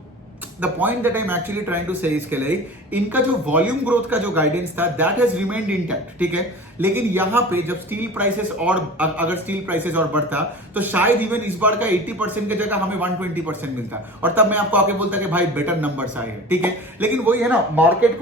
the point that I am actually trying to say इसके लिए, इनका जो वॉल्यूम ग्रोथ का जो गाइडेंस था दैट हैज रिमेन्ड इंटैक्ट, ठीक है। लेकिन यहां पे जब स्टील प्राइसेस और अगर स्टील प्राइसेस और बढ़ता, तो शायद इवन इस बार का 80% की जगह हमें 120% मिलता, और तब मैं आपको आके बोलता कि भाई बेटर नंबर्स आए हैं, ठीक है। लेकिन वही है ना, मार्केट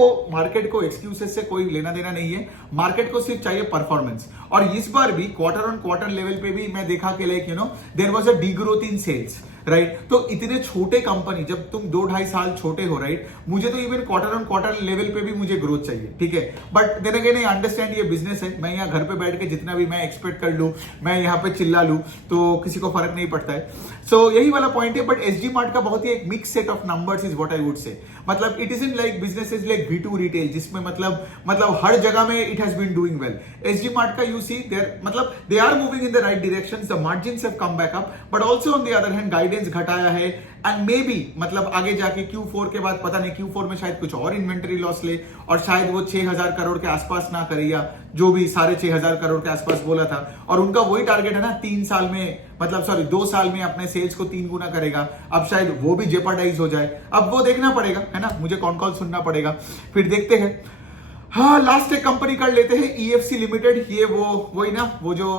को एक्सक्यूजेस से कोई लेना देना नहीं है, मार्केट को सिर्फ चाहिए परफॉर्मेंस। और इस बार भी क्वार्टर ऑन क्वार्टर लेवल पे भी मैं देखा कि like there was a degrowth in sales, right. तो इतने छोटे कंपनी, जब तुम 2-2.5 साल छोटे हो, राइट, मुझे तो even quarter on quarter level पे भी मुझे ग्रोथ चाहिए, ठीक है। But then again I understand ये बिजनेस है, मैं यहाँ घर पे बैठ के जितना भी मैं एक्सपेक्ट कर लूं, मैं यहाँ पे चिल्ला लूं, तो किसी को फर्क नहीं पड़ता है। सो यही वाला पॉइंट है। बट SG Mart का बहुत ही एक mix set of numbers is what I would say, मतलब it is in like businesses like V2 retail, जिसमें मतलब हर जगह में it has been doing well. SG Mart का यू सी देयर, मतलब they are moving in the right direction, the margins have come back up, but also on the other hand guidance guidance घटाया है and may be मतलब आगे जाके Q4 के बाद पता नहीं Q4 में शायद कुछ और इन्वेंटरी लॉस ले और शायद वो 6,000 करोड़ के आसपास ना करे या जो भी 6,500 करोड़ के आसपास बोला था। और उनका वही टारगेट है ना 3 साल में, मतलब सॉरी 2 साल में अपने सेल्स को 3 गुना करेगा। अब शायद वो भी जेपर्डाइज हो जाए, अब वो देखना पड़ेगा, है ना, मुझे कौन कौन सुनना पड़ेगा, फिर देखते हैं। हाँ, लास्ट एक कंपनी कर लेते हैं EFC लिमिटेड। ये वही ना, वो जो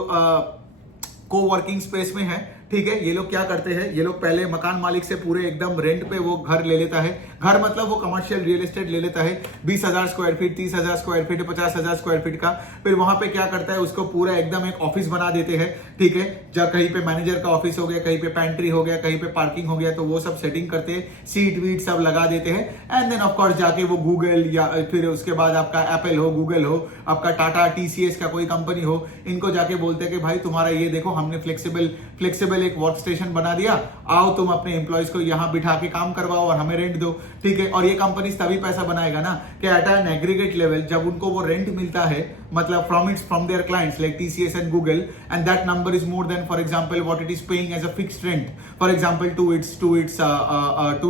को वर्किंग स्पेस में है, ठीक है। ये लोग क्या करते हैं, ये लोग पहले मकान मालिक से पूरे एकदम रेंट पे वो घर ले लेता है। घर मतलब वो कमर्शियल रियल एस्टेट ले लेता है, 20,000 square feet, 30,000 square feet, 50,000 square feet का। फिर वहां पे क्या करता है, उसको पूरा एकदम एक ऑफिस बना देते हैं, ठीक है। जब कहीं पे मैनेजर का ऑफिस हो गया, कहीं पे पैंट्री हो गया, कहीं पे पार्किंग हो गया, तो वो सब सेटिंग करते हैं, सीट वीट सब लगा देते हैं। एंड देन ऑफकोर्स जाके वो गूगल या फिर उसके बाद आपका एप्पल हो, गूगल हो, आपका टाटा TCS का कोई कंपनी हो, इनको जाके बोलते हैं कि भाई तुम्हारा ये देखो, हमने फ्लेक्सिबल एक वर्क स्टेशन बना दिया, आओ तुम अपने एम्प्लॉयज को यहाँ बिठा के काम करवाओ और हमें रेंट दो, ठीक है। और ये कंपनी तभी पैसा बनाएगा ना कि एट एन एग्रीगेट लेवल जब उनको वो रेंट मिलता है, मतलब from their clients like TCS and Google, and that number is more than for example what it is paying as a fixed rent for example to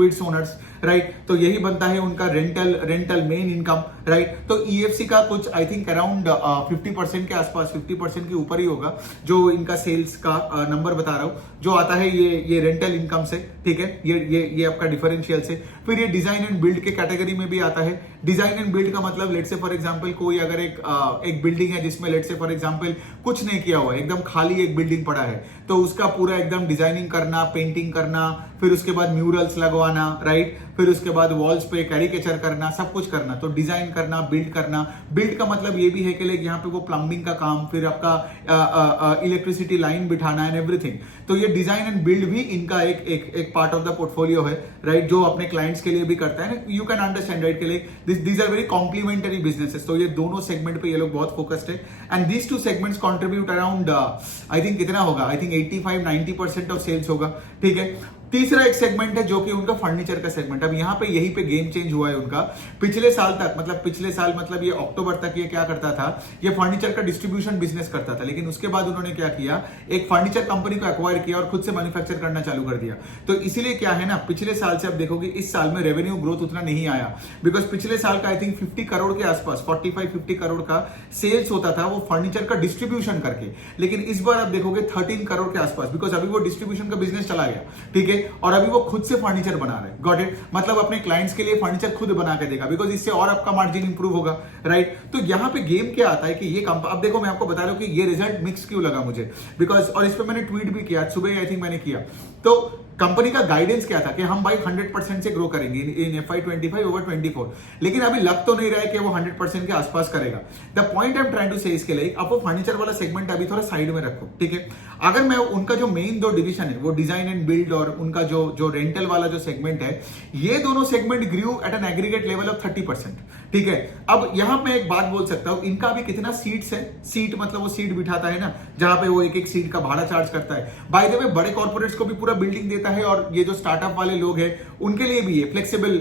its owners, right. तो यही बनता है उनका रेंटल मेन इनकम, राइट। तो EFC का कुछ I think around 50% के आसपास, 50% के ऊपर ही होगा जो इनका सेल्स का नंबर बता रहा हूं, जो आता है ये रेंटल इनकम से, ठीक है। ये आपका डिफरेंशियल से। फिर ये डिजाइन एंड बिल्ड के कैटेगरी में भी आता है। डिजाइन एंड बिल्ड का मतलब लेट से फॉर एग्जांपल कोई अगर एक बिल्डिंग है जिसमें लेट से फॉर एग्जांपल कुछ नहीं किया हुआ है, एकदम खाली एक बिल्डिंग पड़ा है, तो उसका पूरा एकदम डिजाइनिंग करना, पेंटिंग करना, फिर उसके बाद म्यूरल्स लगवाना, राइट। फिर उसके बाद वॉल्स पे कैरिकेचर करना, सब कुछ करना। तो डिजाइन करना, बिल्ड करना। बिल्ड का मतलब ये भी है कि लाइक यहाँ पे वो प्लम्बिंग का काम, फिर आपका इलेक्ट्रिसिटी लाइन बिठाना एंड एवरीथिंग। तो ये डिजाइन एंड बिल्ड भी इनका एक पार्ट ऑफ द पोर्टफोलियो है, राइट, जो अपने क्लाइंट्स के लिए भी करता है। यू कैन अंडरस्टैंड, राइट, के like these are very complementary businesses. तो ये दोनों सेगमेंट पे ये लोग बहुत फोकस्ड है and these two segments contribute around I think कितना होगा, आई थिंक 85-90% ऑफ सेल्स होगा, ठीक है। तीसरा एक सेगमेंट है जो कि उनका फर्नीचर का सेगमेंट। अब यहाँ पे यही पे गेम चेंज हुआ है उनका। पिछले साल मतलब ये अक्टूबर तक ये क्या करता था, ये फर्नीचर का डिस्ट्रीब्यूशन बिजनेस करता था, लेकिन उसके बाद उन्होंने क्या किया, एक फर्नीचर कंपनी को एक्वायर किया और खुद से मैन्युफैक्चर करना चालू कर दिया। तो इसीलिए क्या है ना, पिछले साल से अब देखोगे इस साल में रेवेन्यू ग्रोथ उतना नहीं आया, बिकॉज पिछले साल का आई थिंक 50 करोड़ के आसपास, 45-50 करोड़ का सेल्स होता था वो फर्नीचर का डिस्ट्रीब्यूशन करके। लेकिन इस बार आप देखोगे 13 करोड़ के आसपास, बिकॉज अभी वो डिस्ट्रीब्यूशन का बिजनेस चला गया, ठीक है। और अभी वो खुद से फर्नीचर बना रहे, गॉट इट, मतलब अपने क्लाइंट्स के लिए फर्नीचर खुद बना के देगा, बिकॉज इससे और आपका मार्जिन इंप्रूव होगा, राइट। तो यहाँ पे गेम क्या आता है कि ये अब देखो मैं आपको बता रहा हूं कि ये रिजल्ट मिक्स क्यों लगा मुझे, बिकॉज और इस पे मैंने ट्वीट भी किया सुबह, आई थिंक मैंने किया। तो कंपनी का गाइडेंस क्या था कि हम भाई 100% से ग्रो करेंगे इन FY25 ओवर 24, लेकिन अभी लग तो नहीं रहा है कि वो 100% के आसपास करेगा। The point I am trying to say इसके लिए, आप वो फर्नीचर वाला सेगमेंट अभी थोड़ा साइड में रखो, ठीक है। अगर मैं उनका जो मेन 2 डिवीजन है, वो डिजाइन एंड बिल्ड और उनका जो रेंटल वाला जो सेगमेंट है, ये दोनों segment grew at an aggregate level of 30%, ठीक है। अब यहां मैं एक बात बोल सकता हूं, इनका भी कितना सीट्स है, सीट मतलब वो सीट बिठाता है ना, जहां पे वो एक सीट का भाड़ा चार्ज करता है। बाय द वे बड़े कॉर्पोरेट्स को भी पूरा बिल्डिंग देता है, और ये जो स्टार्टअप वाले लोग हैं उनके लिए भी है फ्लेक्सिबल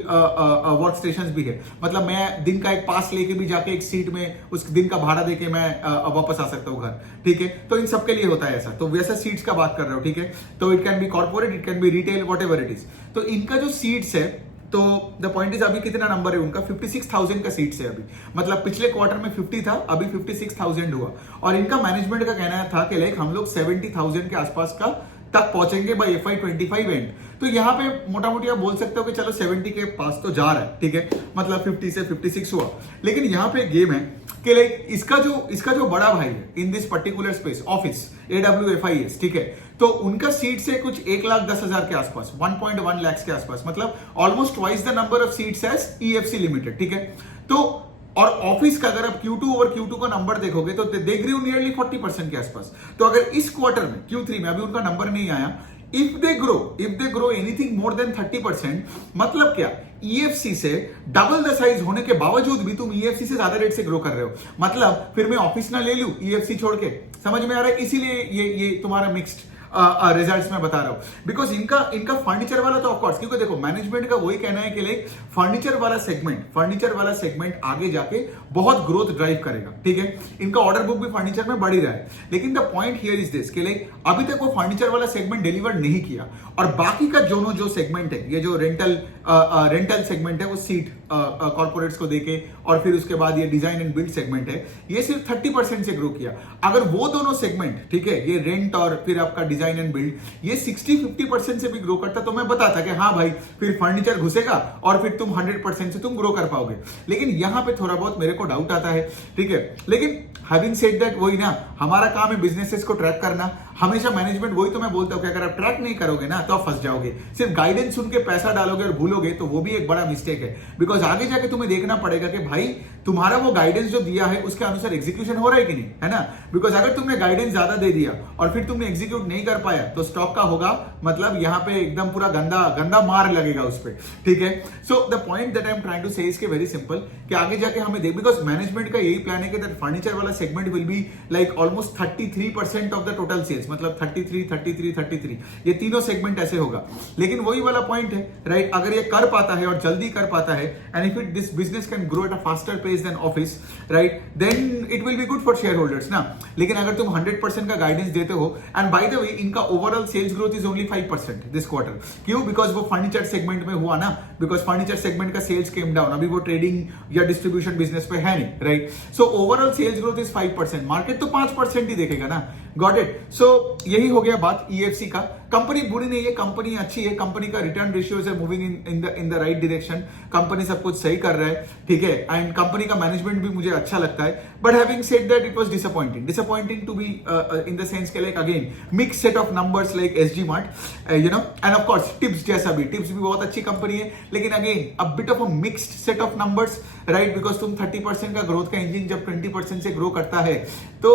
वर्क स्टेशंस भी है, मतलब मैं दिन का एक पास लेके भी जाके एक सीट में उस दिन का भाड़ा देके मैं वापस आ सकता हूं घर, ठीक है। तो इन सबके लिए होता है ऐसा, तो वैसा सीट्स का बात कर रहा हूं, ठीक है। तो it can be corporate, it can be retail, what ever it is. तो इनका जो सीट्स है, तो द पॉइंट इज अभी कितना नंबर है उनका, 56,000 का सीट्स है अभी, मतलब पिछले क्वार्टर में 50 था, अभी 56,000 हुआ। और इनका मैनेजमेंट का कहना था कि लाइक हम लोग 70,000 के आसपास का तक पहुंचेंगे बाय FY25 एंड। तो यहाँ पे मोटा मोटी आप बोल सकते हो कि चलो 70 के पास तो जा रहा है, ठीक है, मतलब 50 से 56 हुआ। लेकिन यहाँ पे गेम है कि लाइक इसका जो बड़ा भाई है in this particular space office, AWFIS, ठीक है, तो उनका सीट से कुछ 1,10,000 के आसपास, 1.1 लाख के आसपास, मतलब almost twice the number of seats as EFC limited, ठीक है। तो और ऑफिस का अगर आप Q2 ओवर Q2 का नंबर देखोगे तो दे ग्रू नियरली 40% के आसपास। तो अगर इस क्वार्टर में Q3 में अभी उनका नंबर नहीं आया, if they grow anything more than 30%, मतलब क्या, EFC से डबल द साइज होने के बावजूद भी तुम EFC से ज्यादा रेट से ग्रो कर रहे हो, मतलब फिर मैं ऑफिस ना ले लूं EFC छोड़ के, समझ में आ रहा है। इसीलिए ये तुम्हारा मिक्स्ड रिजल्ट्स में बता रहा हूं, बिकॉज इनका फर्नीचर वाला तो ऑफकोर्स, क्योंकि देखो मैनेजमेंट का वही कहना है कि लाइक फर्नीचर वाला सेगमेंट आगे जाके बहुत ग्रोथ ड्राइव करेगा, ठीक है। इनका ऑर्डर बुक भी फर्नीचर में बढ़ ही रहा है, लेकिन the point here is this कि लाइक अभी तक वो फर्नीचर वाला सेगमेंट डिलीवर नहीं किया, और बाकी का जो सेगमेंट है, ये जो रेंटल सेगमेंट है, वो सीट कॉर्पोरेट्स को देके, और फिर उसके बाद ये डिजाइन एंड बिल्ड सेगमेंट है, ये सिर्फ 30% से ग्रो किया। अगर वो दोनों सेगमेंट, ठीक है, ये रेंट और फिर आपका डिजाइन एंड बिल्ड, ये 60-50% से भी ग्रो करता तो मैं बताता कि हाँ भाई फिर फर्नीचर घुसेगा और फिर तुम 100% से तुम ग्रो कर पाओगे, लेकिन यहां पे थोड़ा बहुत मेरे को डाउट आता है, ठीक है। लेकिन हैविंग सेड दैट, वही ना, हमारा काम है बिजनेसेस को ट्रैक करना, हमेशा मैनेजमेंट वही तो मैं बोलता हूं कि अगर आप ट्रैक नहीं करोगे ना तो आप फंस जाओगे, सिर्फ गाइडेंस सुन के पैसा डालोगे और भूलोगे तो वो भी एक बड़ा मिस्टेक है, बिकॉज आगे जाके तुम्हें देखना पड़ेगा कि भाई तुम्हारा वो गाइडेंस जो दिया है उसके अनुसार एग्जीक्यूशन हो रहा है कि नहीं, है ना। बिकॉज अगर तुमने गाइडेंस ज्यादा दे दिया और फिर तुमने एग्जीक्यूट नहीं कर पाया तो स्टॉक का होगा मतलब यहाँ पे एकदम पूरा गंदा मार लगेगा उस पर, ठीक है। So the point that I am trying to say is very simple कि आगे जाके हमें देख, बिकॉज मैनेजमेंट का यही प्लान है कि दैट फर्नीचर वाला segment will be like almost 33% of the total sales, मतलब 33, ये तीनों सेगमेंट ऐसे होगा। लेकिन वही वाला पॉइंट है, राइट, अगर ये कर पाता है और जल्दी कर पाता है, and if this business can grow at a faster pace than office, right, then it will be good for share holders ना। लेकिन अगर तुम 100% का गाइडेंस देते हो, एंड बाय द वे इनका overall sales growth is only 5% this quarter, क्यों? Because वो फर्नीचर सेगमेंट में हुआ ना, बिकॉज फर्नीचर सेगमेंट का सेल्स केम डाउन, अभी वो ट्रेडिंग या डिस्ट्रीब्यूशन बिजनेस पे है नहीं, right. So overall sales growth is 5%, market तो 5% ही देखेगा ना, गॉट इट। सो यही हो गया बात ईएफसी का। कंपनी बुरी नहीं है, कंपनी अच्छी है, कंपनी का रिटर्न रेशियोज है moving in the right direction, company सब कुछ सही कर रहा है, ठीक है, एंड कंपनी का मैनेजमेंट भी मुझे अच्छा लगता है। But having said that it was disappointing to be in the sense के like again mix set of numbers like SG Mart, you know, and of course Tips जैसा भी, टिप्स भी बहुत अच्छी कंपनी है, लेकिन again a bit of a mixed set of numbers, right, because तुम 30% का ग्रोथ का इंजन जब 20% से ग्रो करता है तो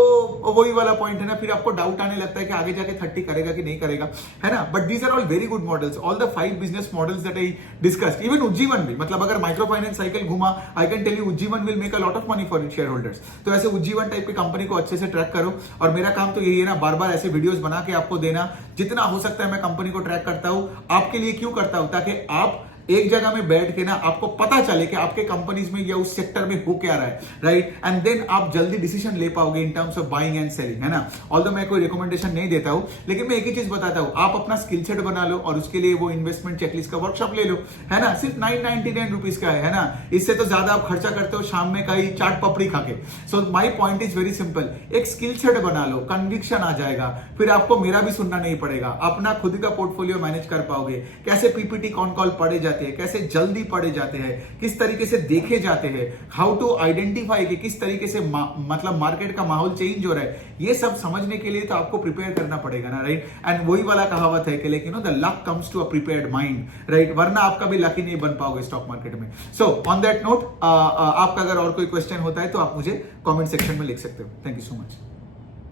वही वाला पॉइंट है ना, फिर आपको डाउट आने लगता है कि आगे जाके 30 करेगा कि नहीं करेगा, है ना। But these are all very good models, all the 5 business models that I discussed, even Ujjivan भी, मतलब अगर माइक्रो फाइनेंस साइकिल घुमा, I can tell you Ujjivan will make a lot of money for share holders. तो ऐसे Ujjivan type की company को अच्छे से ट्रैक करो, और मेरा काम तो यही है ना, बार बार ऐसे वीडियोस बना के आपको देना, जितना हो सकता है मैं कंपनी को ट्रैक करता हूं। आपके लिए क्यों करता हूं? ताकि आप एक जगह में बैठ के ना आपको पता चले कि आपके कंपनीज में या उस सेक्टर में हो क्या रहा है, राइट, एंड देन आप जल्दी डिसीजन ले पाओगे इन terms of buying and selling, है ना। ऑल्दो मैं कोई रिकमेंडेशन नहीं देता हूं, लेकिन मैं एक ही चीज बताता हूं, आप अपना स्किल सेट बना लो और उसके लिए वो इन्वेस्टमेंट चेकलिस्ट का वर्कशॉप ले लो, है ना। सिर्फ 999 रुपीज का है ना, इससे तो ज्यादा आप खर्चा करते हो शाम में कहीं चाट पपड़ी खा के। So my point is very simple, एक स्किल सेट बना लो, कन्विक्शन आ जाएगा, फिर आपको मेरा भी सुनना नहीं पड़ेगा, अपना खुद का पोर्टफोलियो मैनेज कर पाओगे, कैसे पीपीटी कौन कॉल पढ़े जाते हैं, कैसे जल्दी पढ़े जाते हैं, किस तरीके से देखे जाते हैं, हाउ टू आइडेंटिफाई कि किस तरीके से मतलब मार्केट का माहौल चेंज हो रहा है, ये सब समझने के लिए तो आपको प्रिपेयर करना पड़ेगा ना, राइट। एंड वही वाला कहावत है कि लेकिन the luck comes to a prepared mind, right, वरना आपका भी लकी नहीं बन पाओगे स्टॉक मार्केट में। सो ऑन दैट नोट, आपका अगर और कोई क्वेश्चन होता है तो आप मुझे कमेंट सेक्शन में लिख सकते हो। Thank you so much.